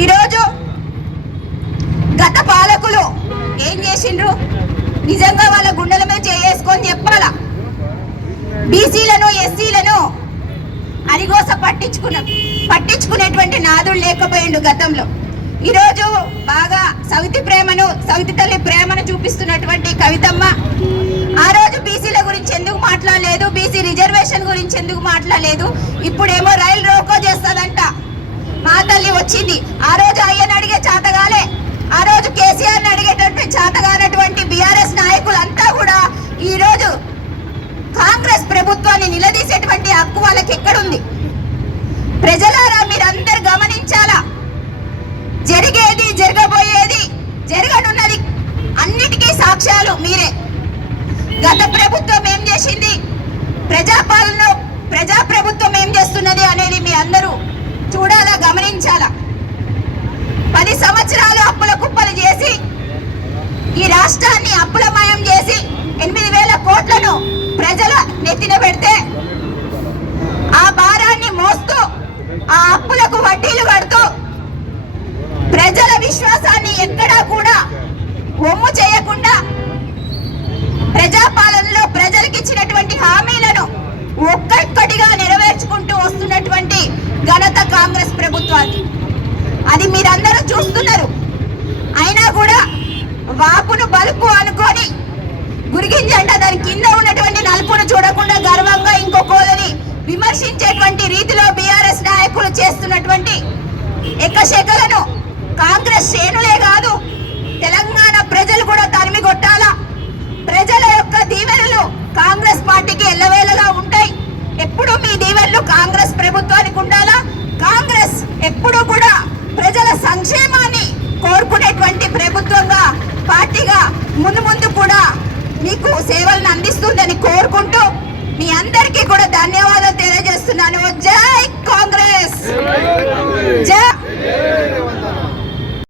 ఈరోజు గత పాలకులు ఏం చేసిండ్రు? నిజంగా వాళ్ళ గుండెల మీద చేసుకొని చెప్పాలా? బీసీలను ఎస్సీలను అరిగోస పట్టించుకున్న పట్టించుకునేటువంటి నాదుడు లేకపోయిండు గతంలో. ఈరోజు బాగా సవితి ప్రేమను సవితి తల్లి ప్రేమను చూపిస్తున్నటువంటి కవితమ్మ. ఆ రోజు బీసీల గురించి ఎందుకు మాట్లాడలేదు? బీసీ రిజర్వేషన్ గురించి ఎందుకు మాట్లాడలేదు? ఇప్పుడేమో రైలు రోకో చేస్తుందంట. మా తల్లి వచ్చింది. ఆ రోజు అయ్యని అడిగే చేతగాలే. ఆ రోజు కేసీఆర్ని అడిగేటటువంటి చేతగానటువంటి బీఆర్ఎస్ నాయకులంతా కూడా ఈరోజు కాంగ్రెస్ ప్రభుత్వాన్ని నిలదీసేటువంటి హక్కు వాళ్ళకి ఎక్కడుంది? ప్రజలారా మీరందరు గమనించాలా? జరిగేది జరగబోయేది జరగనున్నది అన్నిటికీ సాక్ష్యాలు మీరే. గత ప్రభుత్వం ఏం చేసింది? ప్రజాపాలన రాష్ట్రాన్ని అప్పులమయం చేసి ఎనిమిది వేల కోట్లను ప్రజల నెత్తిన పెడితే ఆ భారాన్ని మోస్తూ ఆ అప్పులకు వడ్డీలు కడుతూ ప్రజల విశ్వాసాన్ని ఎక్కడా కూడా ఒమ్ము చేయకుండా ప్రజాపాలనలో ప్రజలకు ఇచ్చినటువంటి హామీలను ఒక్కొక్కటిగా నెరవేర్చుకుంటూ వస్తున్నటువంటి ఘనత కాంగ్రెస్ ప్రభుత్వాన్ని అది మీరందరూ దాని కింద ఉన్నటువంటి నలుపును చూడకుండా గర్వంగా ఇంకో కోదని విమర్శించేటువంటి రీతిలో బీఆర్ఎస్ నాయకులు చేస్తున్నటువంటి ఎక్కశెక్కలను కాంగ్రెస్ శ్రేణులే కాదు తెలంగాణ ప్రజలు కూడా తరిమి కొట్టాలా? ప్రజల యొక్క దీవెనలు కాంగ్రెస్ పార్టీకి ఎల్లవేళలా ఉంటాయి. ఎప్పుడు మీ దీవెనలు కాంగ్రెస్ ప్రభుత్వానికి ఉండాలా? కాంగ్రెస్ ఎప్పుడు కూడా ప్రజల సంక్షేమాన్ని కోరుకునేటువంటి ప్రభుత్వంగా పార్టీగా ముందు ముందు కూడా మీకు సేవలను అందిస్తుందని కోరుకుంటూ మీ అందరికీ కూడా ధన్యవాదాలు తెలియజేస్తున్నాను. జై